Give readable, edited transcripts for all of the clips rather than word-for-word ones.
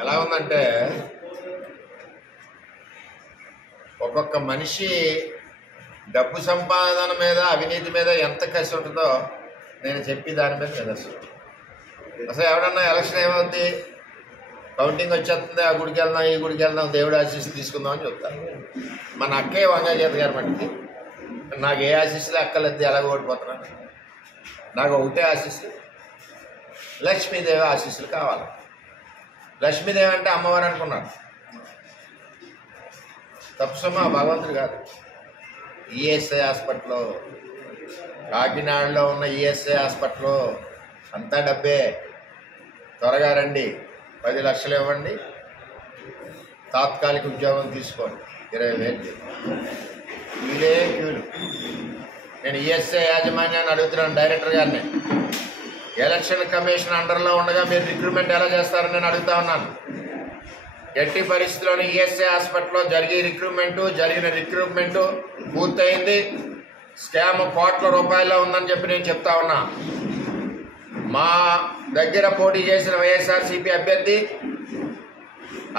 ఎలా ఉందంటే ఒక్కొక్క మనిషి డబ్బు సంపాదన మీద అవినీతి మీద ఎంత కసి ఉంటుందో నేను చెప్పి దాని మీద నిదర్శనం. అసలు ఎవడన్నా ఎలక్షన్ ఏమవుద్ది, కౌంటింగ్ వచ్చేస్తుంది, ఆ గుడికి వెళ్దాం ఈ గుడికి వెళ్దాం దేవుడు ఆశీస్సులు తీసుకుందాం అని చెప్తాను. మన అక్కయ్య వంగాజేత గారి మట్టికి నాకు ఏ ఆశీస్సులు అక్కలేదు, ఎలాగ ఓడిపోతున్నాను. నాకు ఒకటే ఆశీస్సులు, లక్ష్మీదేవి ఆశీస్సులు కావాలి. లక్ష్మీదేవి అంటే అమ్మవారు అనుకున్నాను, తప్పుసమ్మా భగవంతుడు కాదు. ఈఎస్ఐ హాస్పిటల్లో, కాకినాడలో ఉన్న ఈఎస్ఐ హాస్పిటల్లో అంతా డబ్బే. త్వరగా రండి, 10 లక్షలు ఇవ్వండి, తాత్కాలిక ఉద్యోగం తీసుకోండి, 20,000 వీలే క్యూలు. నేను ఈఎస్ఐ యాజమాన్యాన్ని అడుగుతున్నాను, డైరెక్టర్ గారిని, ఎలక్షన్ కమిషన్ అండర్లో ఉండగా మీరు రిక్రూట్మెంట్ ఎలా చేస్తారని నేను అడుగుతా ఉన్నాను. ఎట్టి పరిస్థితుల్లోనే ఈఎస్ఐ హాస్పిటల్లో జరిగిన రిక్రూట్మెంటు పూర్తయింది. స్కామ్ కోట్ల రూపాయల్లో ఉందని చెప్పి నేను చెప్తా ఉన్నా. మా దగ్గర పోటీ చేసిన వైఎస్ఆర్సీపీ అభ్యర్థి,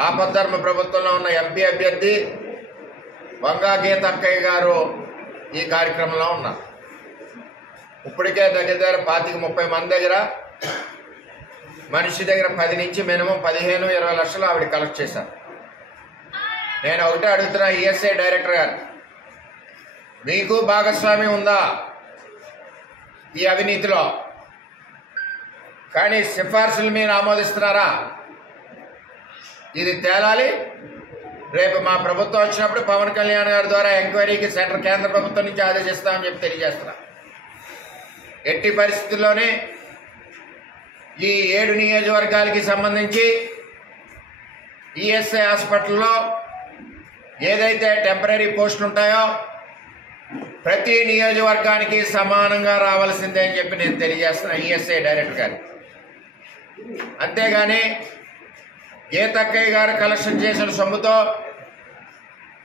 ఆపద్ధర్మ ప్రభుత్వంలో ఉన్న ఎంపీ అభ్యర్థి వంగా గీత అక్కయ్య గారు ఈ కార్యక్రమంలో ఉన్నారు. ఇప్పటికే దగ్గర 25-30 మంది దగ్గర, మనిషి దగ్గర 10 నుంచి మినిమం 15-20 లక్షలు ఆవిడ కలెక్ట్ చేశారు. నేను ఒకటే అడుగుతున్నా ఈఎస్ఐ డైరెక్టర్ గారు, మీకు భాగస్వామి ఉందా ఈ అవినీతిలో? కానీ సిఫార్సులు మీరు ఆమోదిస్తున్నారా? ఇది తేలాలి. రేపు మా ప్రభుత్వం వచ్చినప్పుడు పవన్ కళ్యాణ్ గారి ద్వారా ఎంక్వైరీకి కేంద్ర ప్రభుత్వం నుంచి ఆదేశిస్తామని చెప్పి తెలియజేస్తున్నా. ఎట్టి పరిస్థితుల్లోనే ఈ 7 నియోజకవర్గాలకి సంబంధించి ఈఎస్ఐ హాస్పిటల్లో ఏదైతే టెంపరీ పోస్టులు ఉంటాయో ప్రతి నియోజకవర్గానికి సమానంగా రావాల్సిందే అని చెప్పి నేను తెలియజేస్తున్నా ఈఎస్ఐ డైరెక్టర్ గారు. అంతేగాని గీతక్కయ్య గారు కలెక్షన్ చేసిన సొమ్ముతో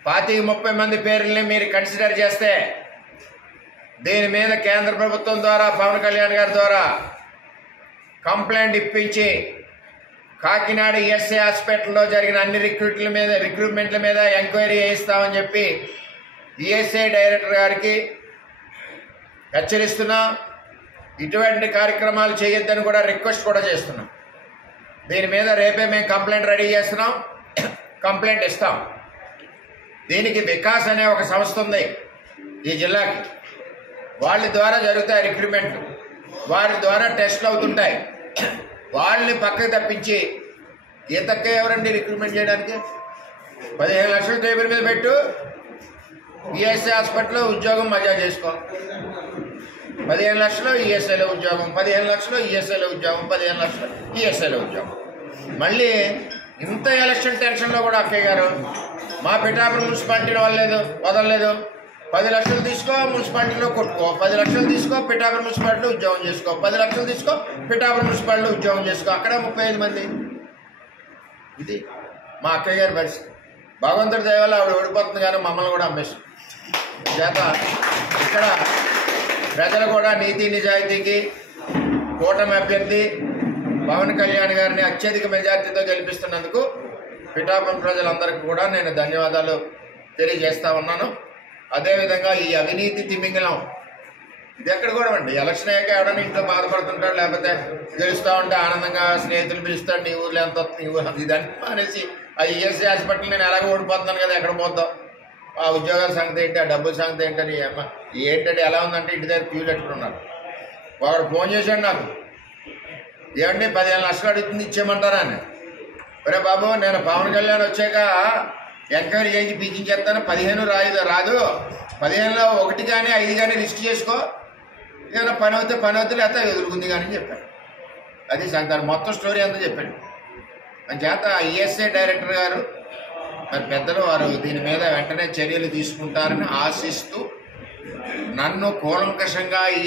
25-30 మంది పేర్లని మీరు కన్సిడర్ చేస్తే దీని మీద కేంద్ర ప్రభుత్వం ద్వారా పవన్ కళ్యాణ్ గారి ద్వారా కంప్లైంట్ ఇప్పించి కాకినాడ ఈఎస్ఐ హాస్పిటల్లో జరిగిన అన్ని రిక్రూట్మెంట్ల మీద ఎంక్వైరీ చేయిస్తామని చెప్పి ఈఎస్ఐ డైరెక్టర్ గారికి హెచ్చరిస్తున్నా. ఇటువంటి కార్యక్రమాలు చేయొద్దని కూడా రిక్వెస్ట్ కూడా చేస్తున్నాం. దీని మీద రేపే మేము కంప్లైంట్ రెడీ చేస్తున్నాం, కంప్లైంట్ ఇస్తాం. దీనికి వికాస్ అనే ఒక సంస్థ ఉంది ఈ జిల్లాకి, వాళ్ళ ద్వారా జరుగుతాయి రిక్రూట్మెంట్లు, వారి ద్వారా టెస్టులు అవుతుంటాయి. వాళ్ళని పక్కకు తప్పించి గీతక్క ఎవరండి రిక్రూట్మెంట్ చేయడానికి? 15 లక్షలు టేబుల్ మీద పెట్టు, ఈఎస్ఐ హాస్పిటల్లో ఉద్యోగం మజా చేసుకో. 15 లక్షలు ఈఎస్ఐలో ఉద్యోగం, 15 లక్షలు ఈఎస్ఐలో ఉద్యోగం, 15 లక్షలు ఈఎస్ఐలో ఉద్యోగం. మళ్ళీ ఇంత ఎలక్షన్ టెన్షన్లో కూడా అక్కయ్య గారు మా పిఠాపురం మున్సిపాలిటీలో వదలలేదు. 10 లక్షలు తీసుకో మున్సిపాలిటీలో కొట్టుకో, 10 లక్షలు తీసుకో పిఠాపురం మున్సిపాలిటీలో ఉద్యోగం చేసుకో, 10 లక్షలు తీసుకో పిఠాపురం మున్సిపాలిటీలో ఉద్యోగం చేసుకో. అక్కడ 35 మంది. ఇది మా అక్కయ్య గారి పరిస్థితి. భగవంతుడి దయ వల్ల ఆవిడ ఓడిపోతుంది, కానీ మమ్మల్ని కూడా అమ్మేస్తుంది. చేత ఇక్కడ ప్రజలు కూడా నీతి నిజాయితీకి కూటమి అభ్యర్థి పవన్ కళ్యాణ్ గారిని అత్యధిక మెజార్టీతో గెలిపిస్తున్నందుకు పిఠాపురం ప్రజలందరికీ కూడా నేను ధన్యవాదాలు తెలియజేస్తా ఉన్నాను. అదేవిధంగా ఈ అవినీతి తిమింగలం ఇది ఎక్కడ కూడా అండి, ఎలక్షన్ అయ్యాక ఎవడన్నా ఇంట్లో బాధపడుతుంటాడు, లేకపోతే గెలుస్తూ ఉంటే ఆనందంగా స్నేహితులు పిలుస్తాడు, నీ ఊర్లో ఎంత వస్తుంది, నీ ఊరు ఇదని అనేసి ఆ ఈఎస్ఐ హాస్పిటల్ నేను ఎలాగో ఓడిపోతున్నాను కదా, ఎక్కడ పోతాం, ఆ ఉద్యోగాల సంగతి ఏంటి, ఆ డబ్బుల సంగతి ఏంటని ఏంటంటే ఎలా ఉందంటే ఇంటి దగ్గర క్యూ పెట్టుకున్నారు. వాడు ఫోన్ చేశాడు నాకు, ఏమండి 15 లక్షలు అడుగుతుంది ఇచ్చేయమంటారా అని. ఒరే బాబు, నేను పవన్ కళ్యాణ్ వచ్చాక ఎంక్వైరీ చేయించి పీకించేస్తాను, 15 రాదు, 15లో 1 కానీ 5 కానీ రిస్క్ చేసుకో, ఏదైనా పని అవుతే లేకపోతే ఎదురుకుంది కానీ చెప్పాను. అది సంగతి, మొత్తం స్టోరీ అంతా చెప్పాడు. అని చేత ఈఎస్ఐ డైరెక్టర్ గారు మరి పెద్దలు వారు దీని మీద వెంటనే చర్యలు తీసుకుంటారని ఆశిస్తూ నన్ను కూలంకషంగా